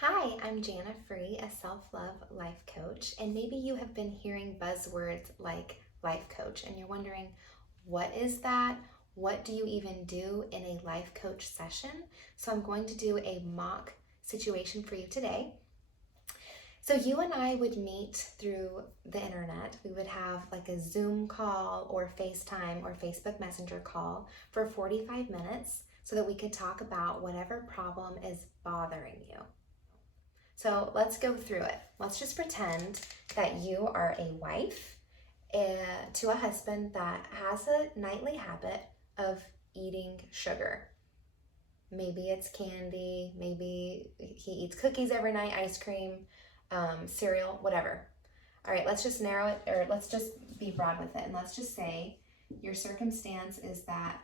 Hi, I'm Janna Free, a self-love life coach, and maybe you have been hearing buzzwords like life coach and you're wondering, what is that? What do you even do in a life coach session? So I'm going to do a mock situation for you today. So you and I would meet through the internet. We would have like a Zoom call or FaceTime or Facebook Messenger call for 45 minutes so that we could talk about whatever problem is bothering you. So let's go through it. Let's just pretend that you are a wife to a husband that has a nightly habit of eating sugar. Maybe it's candy, maybe he eats cookies every night, ice cream, cereal, whatever. All right, let's just narrow it, or let's just be broad with it. And let's just say your circumstance is that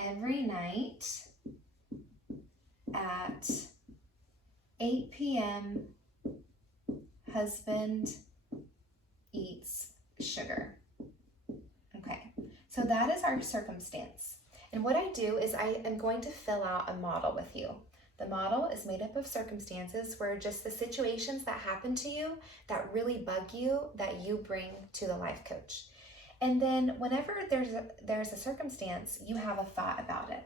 every night at 8 p.m., husband eats sugar. Okay, so that is our circumstance. And what I do is I am going to fill out a model with you. The model is made up of circumstances where just the situations that happen to you that really bug you that you bring to the life coach. And then whenever there's a circumstance, you have a thought about it.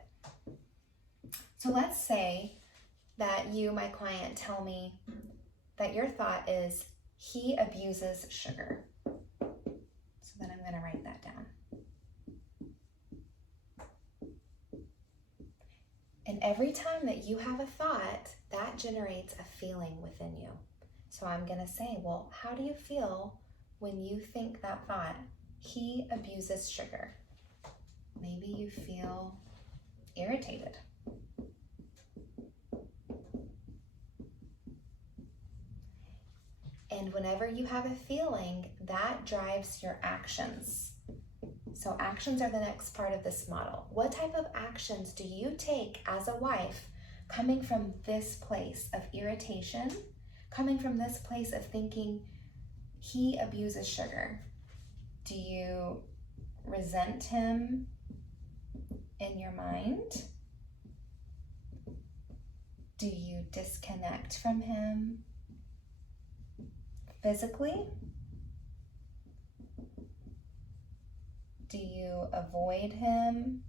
So let's say that you, my client, tell me that your thought is, he abuses sugar. So then I'm going to write that down. And every time that you have a thought, that generates a feeling within you. So I'm going to say, well, how do you feel when you think that thought, he abuses sugar? Maybe you feel irritated. And whenever you have a feeling, that drives your actions. So actions are the next part of this model. What type of actions do you take as a wife coming from this place of irritation, coming from this place of thinking he abuses sugar? Do you resent him in your mind? Do you disconnect from him physically? Do you avoid him?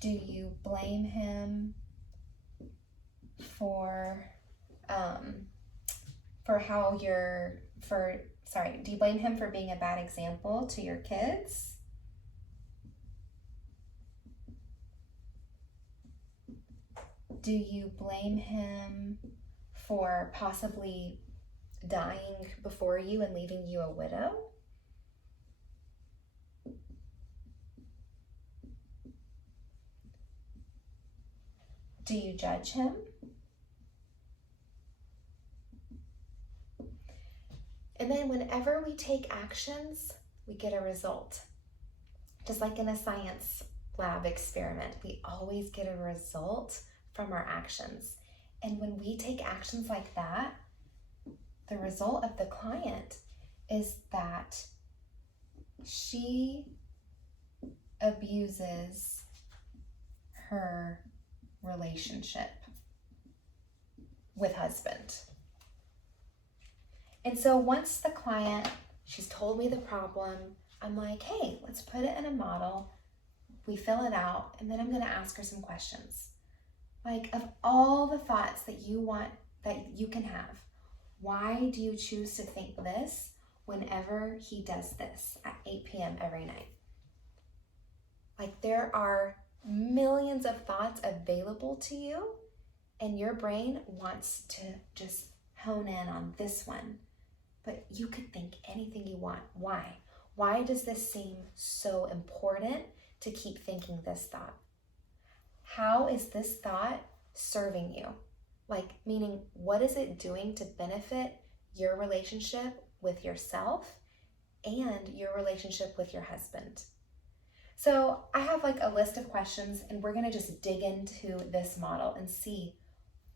Do you blame him do you blame him for being a bad example to your kids? Do you blame him for possibly dying before you and leaving you a widow? Do you judge him? And then whenever we take actions, we get a result. Just like in a science lab experiment, we always get a result from our actions. And when we take actions like that, the result of the client is that she abuses her relationship with husband. And so once the client, she's told me the problem, I'm like, hey, let's put it in a model. We fill it out, and then I'm going to ask her some questions. Like, of all the thoughts that you want, that you can have, why do you choose to think this whenever he does this at 8 p.m. every night? Like, there are millions of thoughts available to you, and your brain wants to just hone in on this one. But you could think anything you want. Why? Why does this seem so important to keep thinking this thought? How is this thought serving you? Like, meaning, what is it doing to benefit your relationship with yourself and your relationship with your husband? So I have like a list of questions, and we're going to just dig into this model and see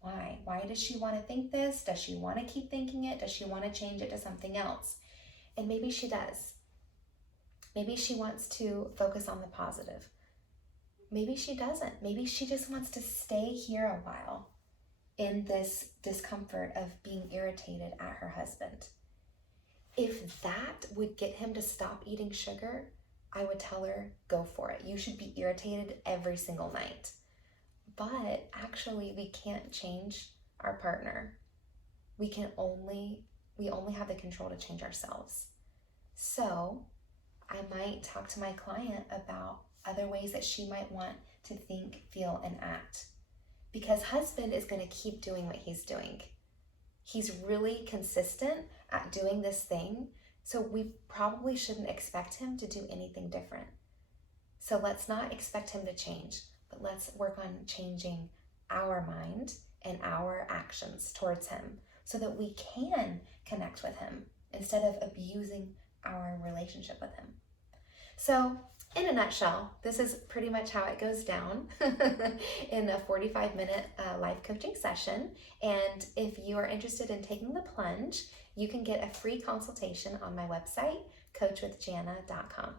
why. Why does she want to think this? Does she want to keep thinking it? Does she want to change it to something else? And maybe she does. Maybe she wants to focus on the positive. Maybe she doesn't. Maybe she just wants to stay here a while. in this discomfort of being irritated at her husband. If that would get him to stop eating sugar, I would tell her, go for it. You should be irritated every single night. But actually, we can't change our partner. We only have the control to change ourselves. So I might talk to my client about other ways that she might want to think, feel, and act. Because husband is going to keep doing what he's doing. He's really consistent at doing this thing, so we probably shouldn't expect him to do anything different. So let's not expect him to change, but let's work on changing our mind and our actions towards him so that we can connect with him instead of abusing our relationship with him. So in a nutshell, this is pretty much how it goes down in a 45-minute life coaching session. And if you are interested in taking the plunge, you can get a free consultation on my website, coachwithjanna.com.